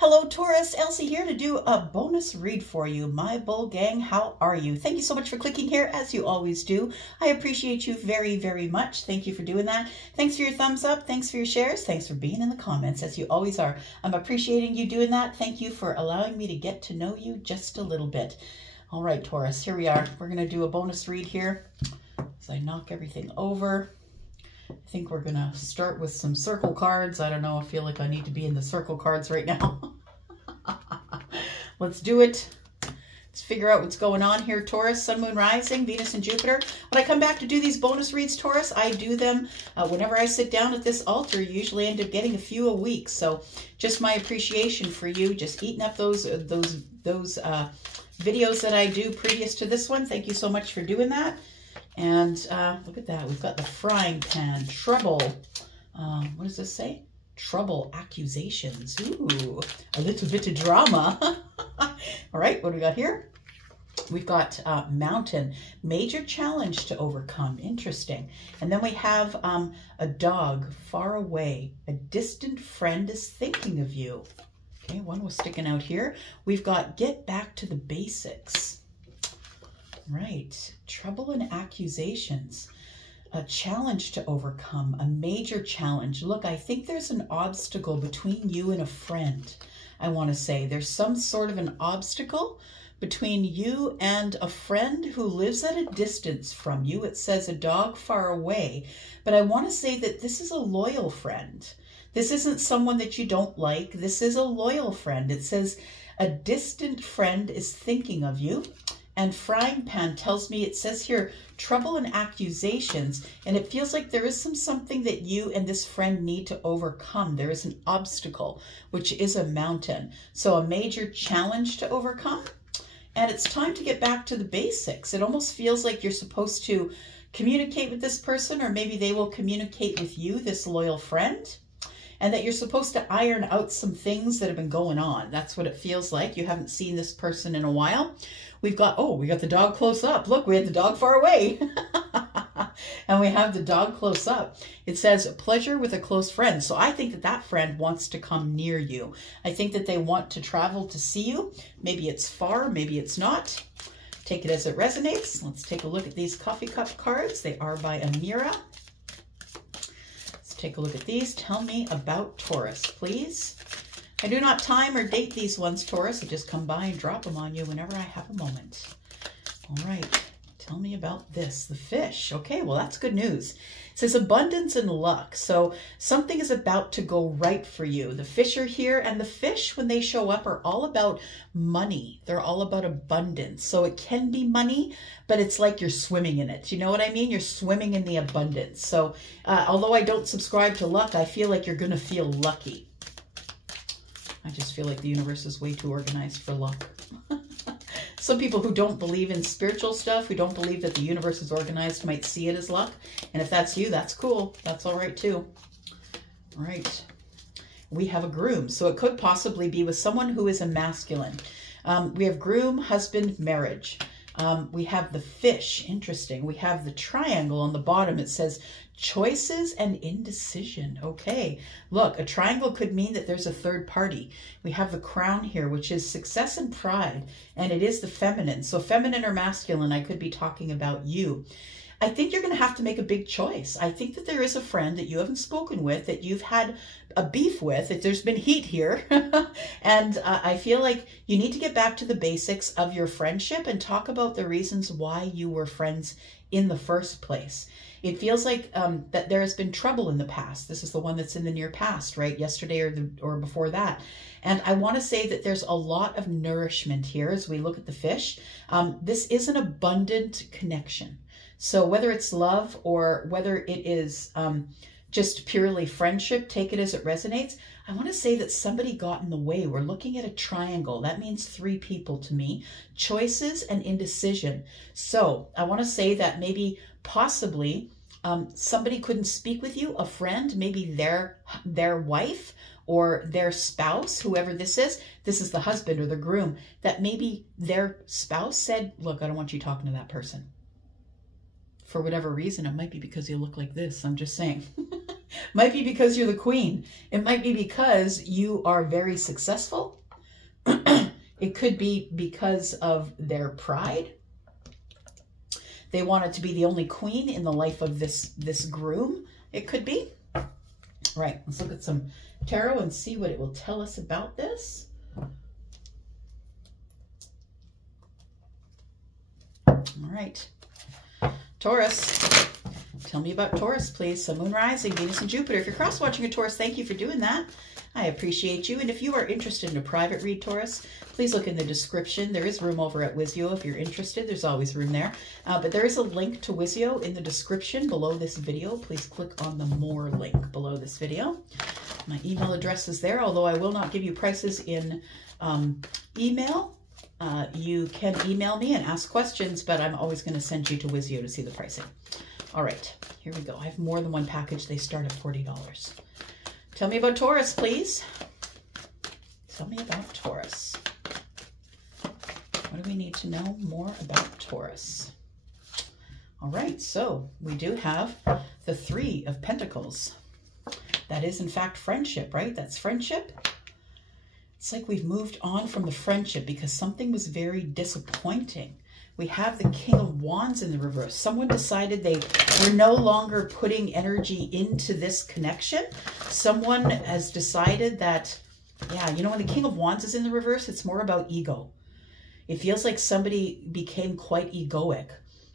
Hello Taurus, Elsie here to do a bonus read for you. My bull gang, how are you? Thank you so much for clicking here, as you always do. I appreciate you very, very much. Thank you for doing that. Thanks for your thumbs up. Thanks for your shares. Thanks for being in the comments, as you always are. I'm appreciating you doing that. Thank you for allowing me to get to know you just a little bit. All right, Taurus, here we are. We're going to do a bonus read here as I knock everything over. I think we're going to start with some circle cards. I don't know, I feel like I need to be in the circle cards right now. Let's do it. Let's figure out what's going on here, Taurus. Sun, Moon, Rising, Venus, and Jupiter. When I come back to do these bonus reads, Taurus, I do them whenever I sit down at this altar. You usually end up getting a few a week. So just my appreciation for you, just eating up those videos that I do previous to this one. Thank you so much for doing that. And look at that. We've got the frying pan, trouble. What does this say? Trouble, accusations. Ooh, a little bit of drama. All right, what do we got here? We've got mountain, major challenge to overcome. Interesting. And then we have a dog, far away. A distant friend is thinking of you. Okay, one was sticking out here. We've got get back to the basics. Right, trouble and accusations, a challenge to overcome, a major challenge. Look, I think there's an obstacle between you and a friend. I want to say there's some sort of an obstacle between you and a friend who lives at a distance from you. It says a dog far away, but I want to say that this is a loyal friend. This isn't someone that you don't like. This is a loyal friend. It says a distant friend is thinking of you. And frying pan tells me, it says here, trouble and accusations. And it feels like there is something that you and this friend need to overcome. There is an obstacle, which is a mountain. So a major challenge to overcome. And it's time to get back to the basics. It almost feels like you're supposed to communicate with this person, or maybe they will communicate with you, this loyal friend. And that you're supposed to iron out some things that have been going on. That's what it feels like. You haven't seen this person in a while. We've got, oh, we got the dog close up. Look, we had the dog far away. And we have the dog close up. It says pleasure with a close friend. So I think that that friend wants to come near you. I think that they want to travel to see you. Maybe it's far, maybe it's not. Take it as it resonates. Let's take a look at these coffee cup cards. They are by Amira. Take a look at these. Tell me about Taurus, please. I do not time or date these ones, Taurus. I just come by and drop them on you whenever I have a moment. All right. Tell me about this. The fish. Okay, well, that's good news. It says abundance and luck. So something is about to go right for you. The fish are here, and the fish, when they show up, are all about money. They're all about abundance. So it can be money, but it's like you're swimming in it. You know what I mean? You're swimming in the abundance. So although I don't subscribe to luck, I feel like you're going to feel lucky. I just feel like the universe is way too organized for luck. Some people who don't believe in spiritual stuff, who don't believe that the universe is organized, might see it as luck. And if that's you, that's cool. That's all right too. All right. We have a groom. So it could possibly be with someone who is a masculine. We have groom, husband, marriage. We have the fish. Interesting. We have the triangle on the bottom. It says choices and indecision. Okay. Look, a triangle could mean that there's a third party. We have the crown here, which is success and pride, and it is the feminine. So feminine or masculine, I could be talking about you. I think you're going to have to make a big choice. I think that there is a friend that you haven't spoken with, that you've had a beef with, that there's been heat here. And I feel like you need to get back to the basics of your friendship and talk about the reasons why you were friends in the first place. It feels like that there has been trouble in the past. This is the one that's in the near past, right? Yesterday or before that. And I want to say that there's a lot of nourishment here as we look at the fish. This is an abundant connection. So whether it's love or whether it is just purely friendship, take it as it resonates. I want to say that somebody got in the way. We're looking at a triangle. That means three people to me. Choices and indecision. So I want to say that maybe possibly somebody couldn't speak with you, a friend, maybe their wife or their spouse, whoever this is the husband or the groom, that maybe their spouse said, look, I don't want you talking to that person. For whatever reason, it might be because you look like this. I'm just saying. Might be because you're the queen. It might be because you are very successful. It could be because of their pride. They wanted to be the only queen in the life of this groom. It could be. Right, let's look at some tarot and see what it will tell us about this. All right. Taurus. Tell me about Taurus, please. Sun, Moon, Rising, Venus, and Jupiter. If you're cross-watching a Taurus, thank you for doing that. I appreciate you. And if you are interested in a private read, Taurus, please look in the description. There is room over at Wizio if you're interested. There's always room there. But there is a link to Wizio in the description below this video. Please click on the More link below this video. My email address is there, although I will not give you prices in email. You can email me and ask questions, but I'm always going to send you to Wizio to see the pricing. All right, here we go. I have more than one package. They start at $40. Tell me about Taurus, please. Tell me about Taurus. What do we need to know more about Taurus? All right, so we do have the Three of Pentacles. That is, in fact, friendship, right? That's friendship. It's like we've moved on from the friendship because something was very disappointing. We have the King of Wands in the reverse. Someone decided they were no longer putting energy into this connection. Someone has decided that, yeah, you know, when the King of Wands is in the reverse, it's more about ego. It feels like somebody became quite egoic,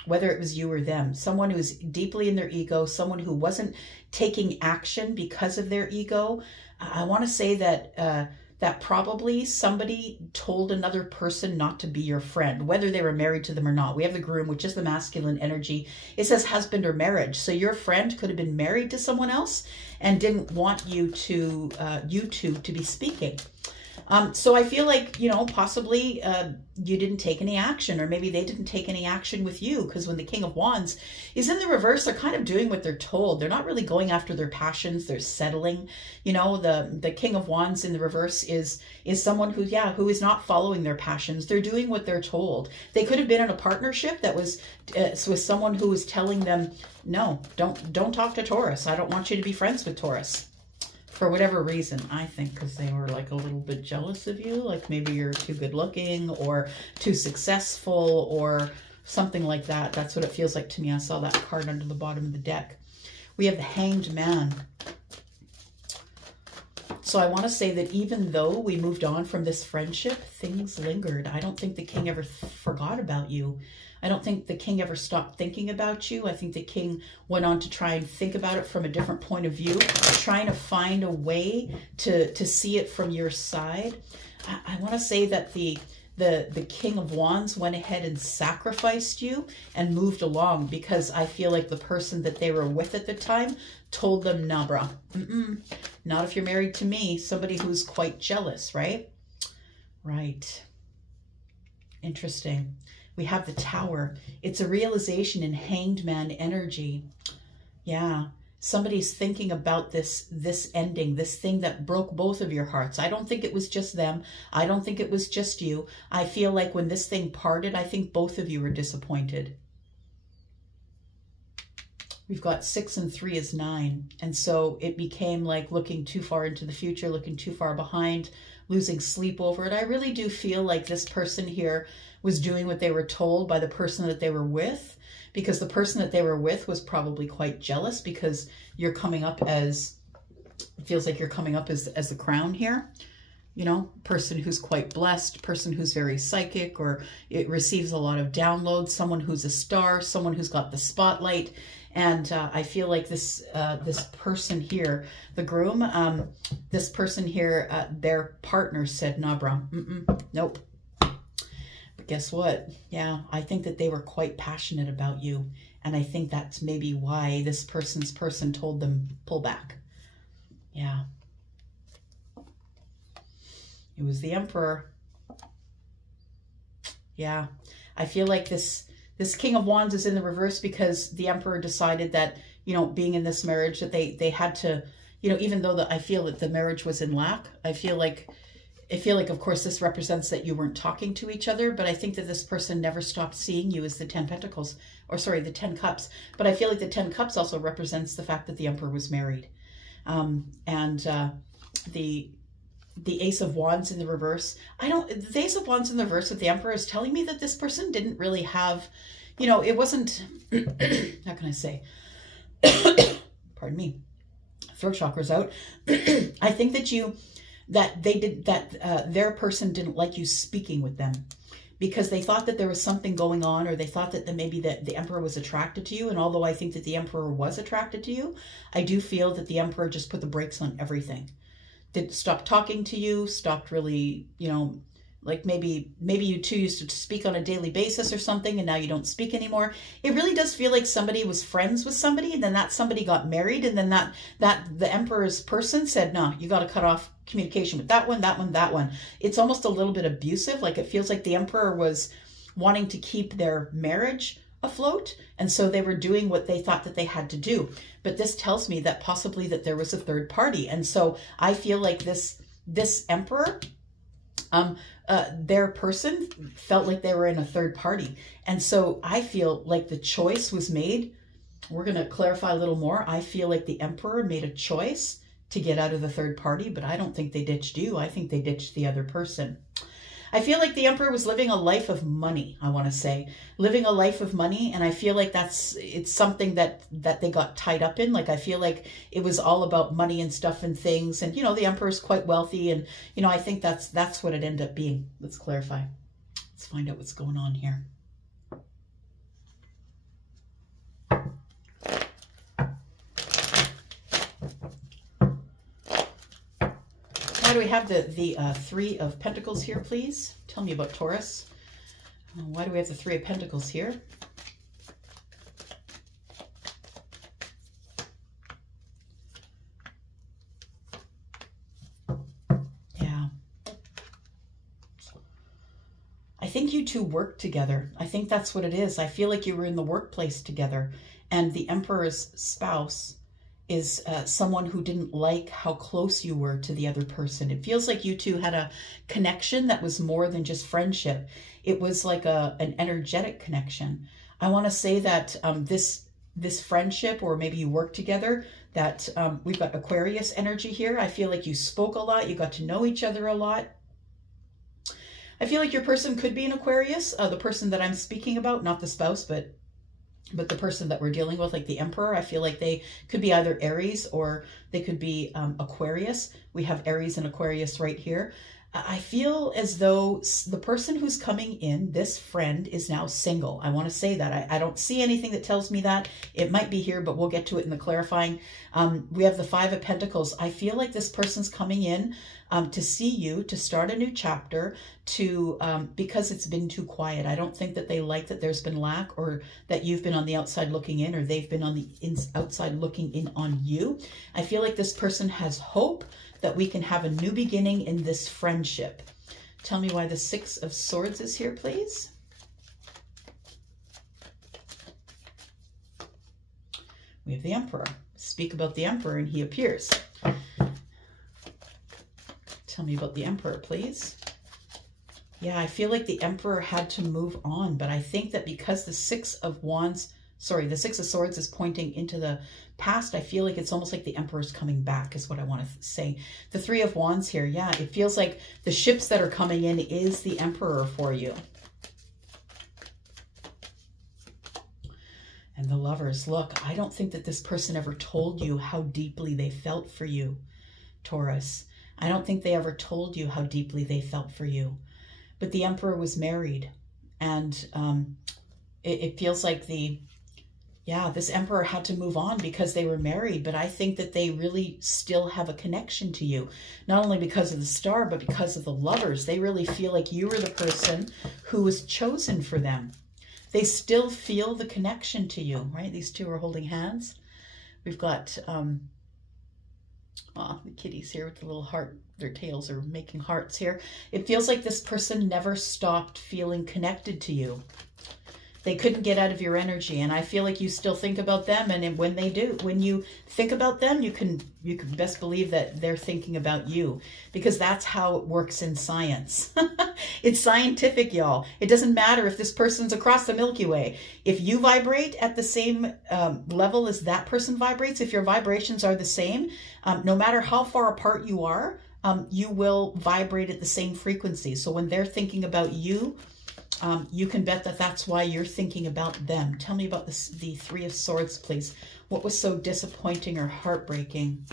whether it was you or them. Someone who was deeply in their ego, someone who wasn't taking action because of their ego. I want to say that that probably somebody told another person not to be your friend, whether they were married to them or not. We have the groom, which is the masculine energy. It says husband or marriage. So your friend could have been married to someone else and didn't want you to be speaking. So I feel like, you know, possibly you didn't take any action, or maybe they didn't take any action with you, because when the King of Wands is in the reverse, they're kind of doing what they're told. They're not really going after their passions. They're settling. You know, the King of Wands in the reverse is someone who, yeah, who is not following their passions. They're doing what they're told. They could have been in a partnership that was with someone who was telling them, no, don't talk to Taurus. I don't want you to be friends with Taurus. For whatever reason, I think because they were like a little bit jealous of you, like maybe you're too good looking or too successful or something like that. That's what it feels like to me. I saw that card under the bottom of the deck. We have the Hanged Man. So I want to say that even though we moved on from this friendship, things lingered. I don't think the king ever forgot about you. I don't think the king ever stopped thinking about you. I think the king went on to try and think about it from a different point of view, trying to find a way to see it from your side. I want to say that the King of Wands went ahead and sacrificed you and moved along, because I feel like the person that they were with at the time told them, nah, bruh, not if you're married to me, somebody who's quite jealous, right? Right. Interesting. We have the Tower. It's a realization in Hanged Man energy. Yeah. Somebody's thinking about this ending, this thing that broke both of your hearts. I don't think it was just them. I don't think it was just you. I feel like when this thing parted, I think both of you were disappointed. We've got 6 and 3 is 9. And so it became like looking too far into the future, looking too far behind, losing sleep over it. I really do feel like this person here was doing what they were told by the person that they were with, because the person that they were with was probably quite jealous, because you're coming up as, it feels like you're coming up as the crown here. You know, person who's quite blessed, person who's very psychic, or it receives a lot of downloads, someone who's a star, someone who's got the spotlight. And I feel like this person here, the groom, this person here, their partner said, nah, bro, nope. But guess what? Yeah, I think that they were quite passionate about you. And I think that's maybe why this person's person told them, pull back. Yeah. It was the Emperor. Yeah. I feel like this King of Wands is in the reverse because the Emperor decided that, you know, being in this marriage, that they had to, you know, even though I feel that the marriage was in lack, I feel like, of course, this represents that you weren't talking to each other, but I think that this person never stopped seeing you as the 10 Pentacles, or sorry, the 10 Cups. But I feel like the 10 Cups also represents the fact that the Emperor was married. The Ace of Wands in the reverse. The Ace of Wands in the reverse with the Emperor is telling me that this person didn't really have, you know, it wasn't, how can I say, pardon me, throat chakra's out. I think that their person didn't like you speaking with them because they thought that there was something going on, or they thought that maybe the Emperor was attracted to you. And although I think that the Emperor was attracted to you, I do feel that the Emperor just put the brakes on everything. Stopped talking to you, stopped really, you know, like maybe you two used to speak on a daily basis or something, and now you don't speak anymore. It really does feel like somebody was friends with somebody, and then that somebody got married, and then that the Emperor's person said, no, you got to cut off communication with that one. It's almost a little bit abusive. Like it feels like the Emperor was wanting to keep their marriage afloat, and so they were doing what they thought that they had to do. But this tells me that possibly that there was a third party, and so I feel like this Emperor, their person felt like they were in a third party, and so I feel like the choice was made. We're going to clarify a little more. I feel like the Emperor made a choice to get out of the third party, but I don't think they ditched you. I think they ditched the other person. I feel like the Emperor was living a life of money, I want to say. Living a life of money, and I feel like it's something that they got tied up in. Like I feel like it was all about money and stuff and things. And, you know, the Emperor's quite wealthy, and, you know, I think that's what it ended up being. Let's clarify. Let's find out what's going on here. Why do we have the Three of Pentacles here, please? Tell me about Taurus. Why do we have the Three of Pentacles here? Yeah. I think you two worked together. I think that's what it is. I feel like you were in the workplace together, and the Emperor's spouse is someone who didn't like how close you were to the other person. It feels like you two had a connection that was more than just friendship. It was like an energetic connection. I want to say that this friendship, or maybe you work together, that we've got Aquarius energy here. I feel like you spoke a lot. You got to know each other a lot. I feel like your person could be an Aquarius, the person that I'm speaking about, not the spouse, but the person that we're dealing with, like the Emperor. I feel like they could be either Aries or they could be Aquarius. We have Aries and Aquarius right here. I feel as though the person who's coming in, this friend, is now single. I want to say that. I don't see anything that tells me that. It might be here, but we'll get to it in the clarifying. We have the Five of Pentacles. I feel like this person's coming in to see you, to start a new chapter, because it's been too quiet. I don't think that they like that there's been lack, or that you've been on the outside looking in, or they've been on the outside looking in on you. I feel like this person has hope that we can have a new beginning in this friendship. Tell me why the Six of Swords is here, please. We have the Emperor. Speak about the Emperor and he appears. Tell me about the Emperor, please. Yeah, I feel like the Emperor had to move on, but I think that because the Six of Swords is pointing into the past, I feel like it's almost like the Emperor's coming back, is what I want to say. The Three of Wands here, yeah, it feels like the ships that are coming in is the Emperor for you. And the Lovers, look, I don't think that this person ever told you how deeply they felt for you, Taurus. I don't think they ever told you how deeply they felt for you. But the Emperor was married, and it feels like this Emperor had to move on because they were married, but I think that they really still have a connection to you. Not only because of the Star, but because of the Lovers. They really feel like you were the person who was chosen for them. They still feel the connection to you, right? These two are holding hands. We've got the kitties here with the little heart. Their tails are making hearts here. It feels like this person never stopped feeling connected to you. They couldn't get out of your energy. And I feel like you still think about them. And when they do, when you think about them, you can best believe that they're thinking about you, because that's how it works in science. It's scientific, y'all. It doesn't matter if this person's across the Milky Way. If you vibrate at the same level as that person vibrates, if your vibrations are the same, no matter how far apart you are, you will vibrate at the same frequency. So when they're thinking about you, you can bet that that's why you're thinking about them. Tell me about this, the Three of Swords, please. What was so disappointing or heartbreaking?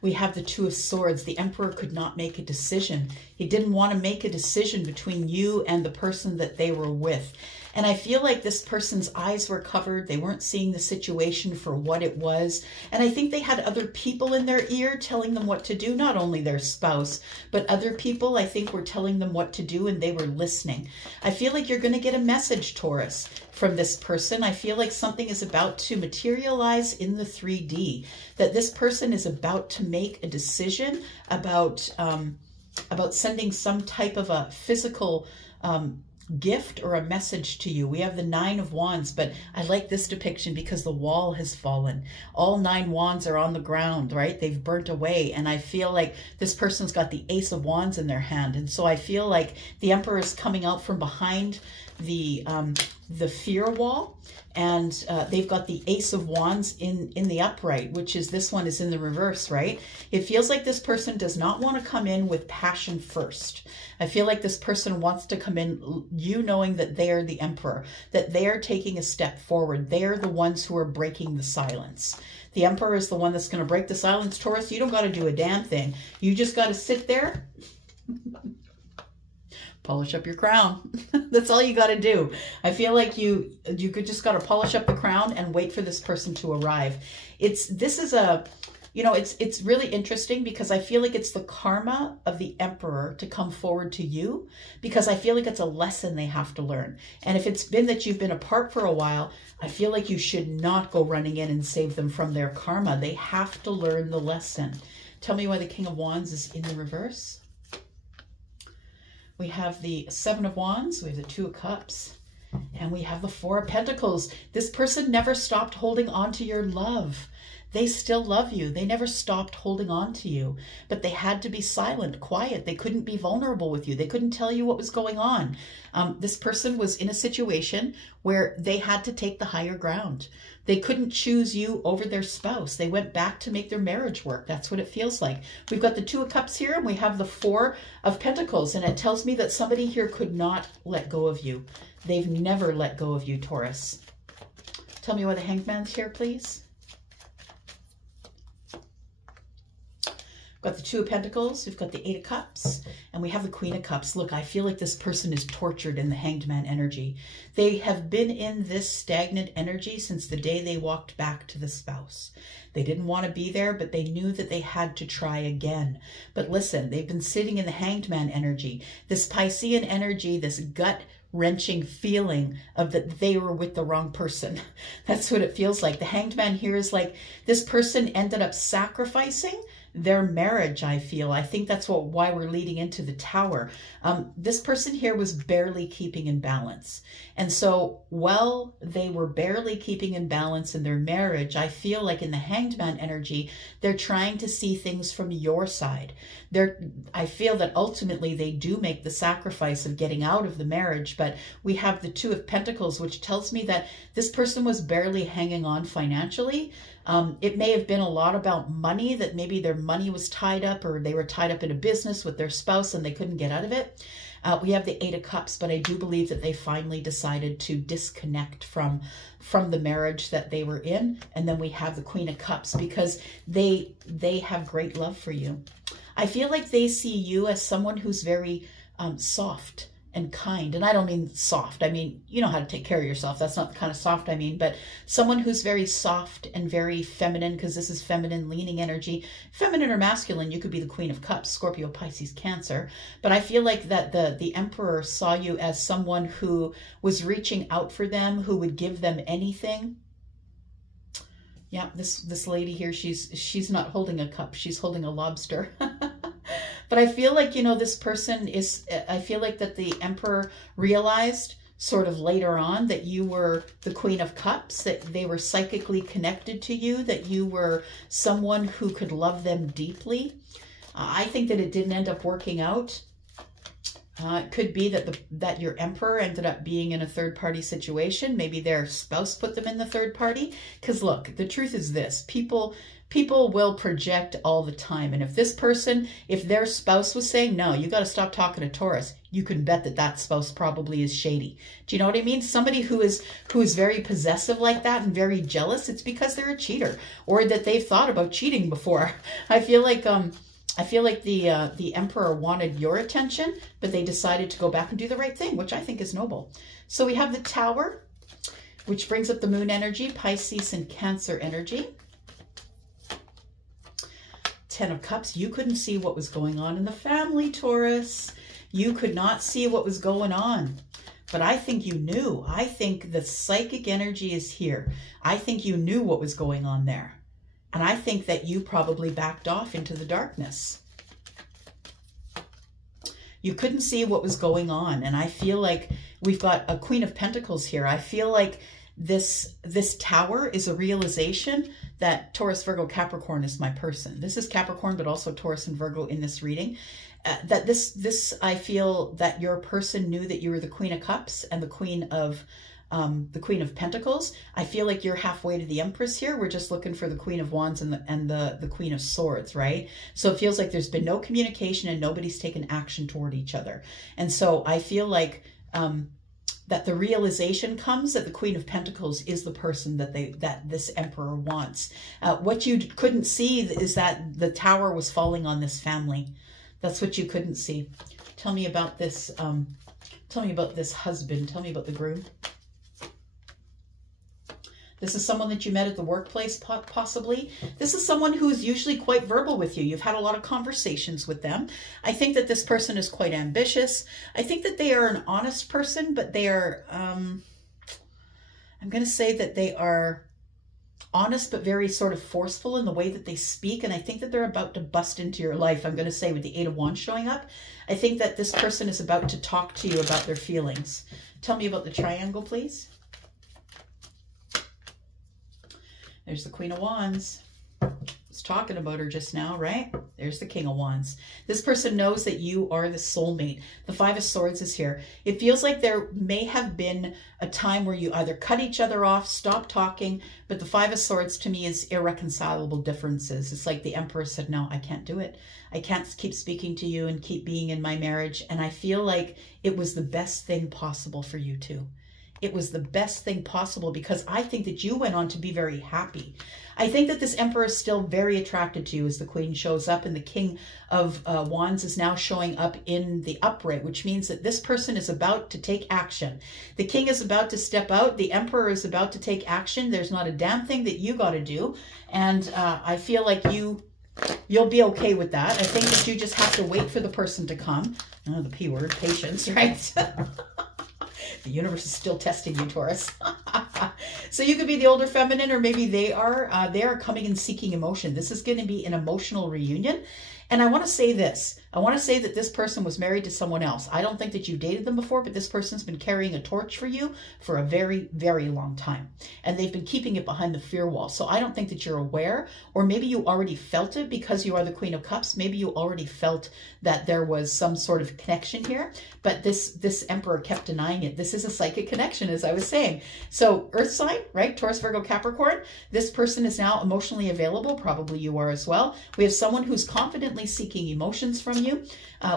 We have the Two of Swords. The Emperor could not make a decision. He didn't want to make a decision between you and the person that they were with. And I feel like this person's eyes were covered. They weren't seeing the situation for what it was. And I think they had other people in their ear telling them what to do. Not only their spouse, but other people, I think, were telling them what to do, and they were listening. I feel like you're going to get a message, Taurus, from this person. I feel like something is about to materialize in the 3D, that this person is about to make a decision about sending some type of a physical gift or a message to you. We have the Nine of Wands, but I like this depiction because the wall has fallen. All 9 wands are on the ground, right? They've burnt away. And I feel like this person's got the Ace of Wands in their hand. And so I feel like the Emperor is coming out from behind the fear wall, and they've got the Ace of Wands in the upright, which is, this one is in the reverse, right? It feels like this person does not want to come in with passion first. I feel like this person wants to come in, you knowing that they are the Emperor, that they are taking a step forward. They are the ones who are breaking the silence. The Emperor is the one that's going to break the silence, Taurus. You don't got to do a damn thing. You just got to sit there, polish up your crown. That's all you got to do. I feel like you could just got to polish up the crown and wait for this person to arrive. It's really interesting because I feel like it's the karma of the Emperor to come forward to you, because I feel like it's a lesson they have to learn. And if it's been that you've been apart for a while, I feel like you should not go running in and save them from their karma. They have to learn the lesson. Tell me why the King of Wands is in the reverse. We have the Seven of Wands, we have the Two of Cups, and we have the Four of Pentacles. This person never stopped holding on to your love. They still love you. They never stopped holding on to you, but they had to be silent, quiet. They couldn't be vulnerable with you. They couldn't tell you what was going on. This person was in a situation where they had to take the higher ground. They couldn't choose you over their spouse. They went back to make their marriage work. That's what it feels like. We've got the Two of Cups here, and we have the Four of Pentacles, and it tells me that somebody here could not let go of you. They've never let go of you, Taurus. Tell me why the Hanged Man's here, please. We've got the Two of Pentacles, we've got the Eight of Cups, and we have the Queen of Cups. Look, I feel like this person is tortured in the Hanged Man energy. They have been in this stagnant energy since the day they walked back to the spouse. They didn't want to be there, but they knew that they had to try again. But listen, they've been sitting in the Hanged Man energy, this Piscean energy, this gut-wrenching feeling of that they were with the wrong person. That's what it feels like. The Hanged Man here is like this person ended up sacrificing their marriage, I feel. I think that's why we're leading into the Tower. This person here was barely keeping in balance. And so while they were barely keeping in balance in their marriage, I feel like in the Hanged Man energy, they're trying to see things from your side. I feel that ultimately they do make the sacrifice of getting out of the marriage, but we have the Two of Pentacles, which tells me that this person was barely hanging on financially. It may have been a lot about money, that maybe their money was tied up, or they were tied up in a business with their spouse and they couldn't get out of it. We have the Eight of Cups, but I do believe that they finally decided to disconnect from the marriage that they were in. And then we have the Queen of Cups, because they have great love for you. I feel like they see you as someone who's very soft and kind. And I don't mean soft. I mean, you know how to take care of yourself. That's not the kind of soft I mean, but someone who's very soft and very feminine, because this is feminine leaning energy. Feminine or masculine, you could be the Queen of Cups, Scorpio, Pisces, Cancer. But I feel like that the Emperor saw you as someone who was reaching out for them, who would give them anything. Yeah, this lady here, she's not holding a cup, she's holding a lobster. But I feel like, you know, this person is, I feel like that the Emperor realized sort of later on, that you were the Queen of Cups, that they were psychically connected to you, that you were someone who could love them deeply. I think that it didn't end up working out. It could be that your emperor ended up being in a third-party situation. Maybe their spouse put them in the third party. Because look, the truth is this. People will project all the time. And if this person, if their spouse was saying, no, you got to stop talking to Taurus, you can bet that that spouse probably is shady. Do you know what I mean? Somebody who is very possessive like that and very jealous, it's because they're a cheater, or that they've thought about cheating before. I feel like the emperor wanted your attention, but they decided to go back and do the right thing, which I think is noble. So we have the Tower, which brings up the moon energy, Pisces and Cancer energy. 10 of Cups. You couldn't see what was going on in the family, Taurus. You could not see what was going on. But I think you knew. I think the psychic energy is here. I think you knew what was going on there. And I think that you probably backed off into the darkness. You couldn't see what was going on. And I feel like we've got a Queen of Pentacles here. I feel like this Tower is a realization that Taurus, Virgo, Capricorn is my person. This is Capricorn, but also Taurus and Virgo in this reading. That I feel that your person knew that you were the Queen of Cups and the Queen of Pentacles. I feel like you're halfway to the Empress here. We're just looking for the Queen of Wands and the Queen of Swords, right? So it feels like there's been no communication and nobody's taken action toward each other. And so I feel like that the realization comes that the Queen of Pentacles is the person that this Emperor wants. What you couldn't see is that the Tower was falling on this family. That's what you couldn't see. Tell me about this. Tell me about this husband. Tell me about the groom. This is someone that you met at the workplace, possibly. This is someone who is usually quite verbal with you. You've had a lot of conversations with them. I think that this person is quite ambitious. I think that they are an honest person, but they are, I'm going to say that they are honest, but very sort of forceful in the way that they speak. And I think that they're about to bust into your life. I'm going to say with the 8 of Wands showing up, I think that this person is about to talk to you about their feelings. Tell me about the triangle, please. There's the Queen of Wands. I was talking about her just now, right? There's the King of Wands. This person knows that you are the soulmate. The 5 of Swords is here. It feels like there may have been a time where you either cut each other off, stopped talking, but the 5 of Swords to me is irreconcilable differences. It's like the Emperor said, no, I can't do it. I can't keep speaking to you and keep being in my marriage. And I feel like it was the best thing possible for you two. It was the best thing possible because I think that you went on to be very happy. I think that this Emperor is still very attracted to you as the Queen shows up, and the King of Wands is now showing up in the upright, which means that this person is about to take action. The King is about to step out. The Emperor is about to take action. There's not a damn thing that you got to do. And I feel like you'll be okay with that. I think that you just have to wait for the person to come. Oh, the P word, patience, right? The universe is still testing you, Taurus. So you could be the older feminine, or maybe they are coming and seeking emotion. This is going to be an emotional reunion. And I want to say this. I want to say that this person was married to someone else. I don't think that you dated them before, but this person's been carrying a torch for you for a very, very long time. And they've been keeping it behind the fear wall. So I don't think that you're aware, or maybe you already felt it because you are the Queen of Cups. Maybe you already felt that there was some sort of connection here, but this Emperor kept denying it. This is a psychic connection, as I was saying. So Earth sign, right? Taurus, Virgo, Capricorn. This person is now emotionally available. Probably you are as well. We have someone who's confidently seeking emotions from you.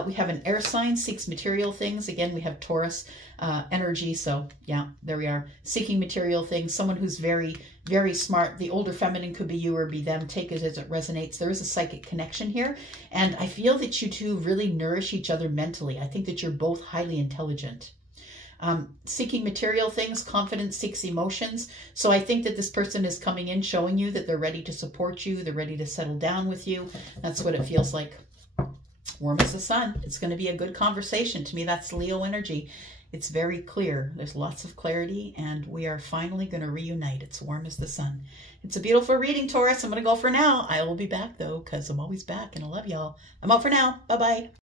We have an air sign, seeks material things. Again, we have Taurus energy. So yeah, there we are. Seeking material things. Someone who's very, very smart. The older feminine could be you or be them. Take it as it resonates. There is a psychic connection here. And I feel that you two really nourish each other mentally. I think that you're both highly intelligent. Seeking material things, confidence seeks emotions. So I think that this person is coming in showing you that they're ready to support you. They're ready to settle down with you. That's what it feels like. Warm as the sun. It's going to be a good conversation. To me, that's Leo energy. It's very clear. There's lots of clarity, and we are finally going to reunite. It's warm as the sun. It's a beautiful reading, Taurus. I'm going to go for now. I will be back, though, because I'm always back, and I love y'all. I'm out for now. Bye-bye.